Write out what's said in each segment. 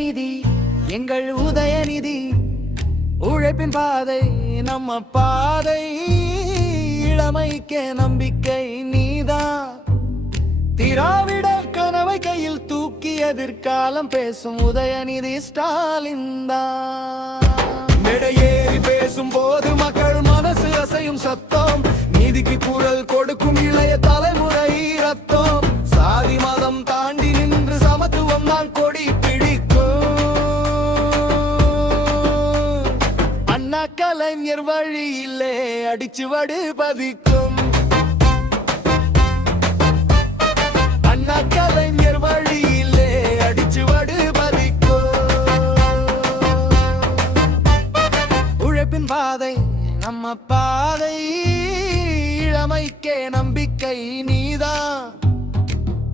உதயநிதி எங்கள் உதயநிதி உழைப்பின் பாதை நம்ம பாதை இளமைக்கே நம்பிக்கை நீதான் திராவிட கனவை கையில் தூக்கி எதிர்காலம் பேசும் உதயநிதி ஸ்டாலின் தான் மேடையேறி பேசும் போது மக்கள் மனசு அசையும் சத்தம் நீதிக்கு குரல் கொடுக்கும் இளைய தலைமுறை ரத்தம் சாதி மதம் தாண்டி நின்று சமத்துவம் தான் கொடி பிடிக்கும் அண்ணா கலைஞர் வழியிலே அடிச்சுவடு பதிக்கும் அண்ணா கலைஞர் வழியிலே அடிச்சுவடு பதிக்கும் உழைப்பின் பாதை நம்ம பாதை இளமைக்கே நம்பிக்கை நீதான்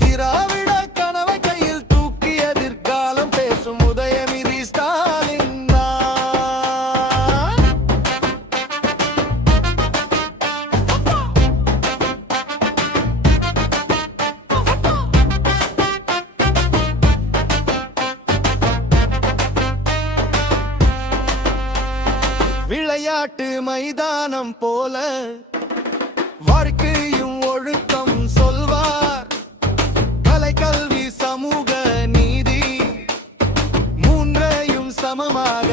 திராவிட கனவை கையில் தூக்கி எதிர்காலம் பேசும் உதயநிதி ஸ்டாலின் விளையாட்டு மைதானம் போல வாழ்க்கையும் ஒழுக்கம் சொல்வார் கலை கல்வி சமூக நீதி மூன்றையும் சமமாக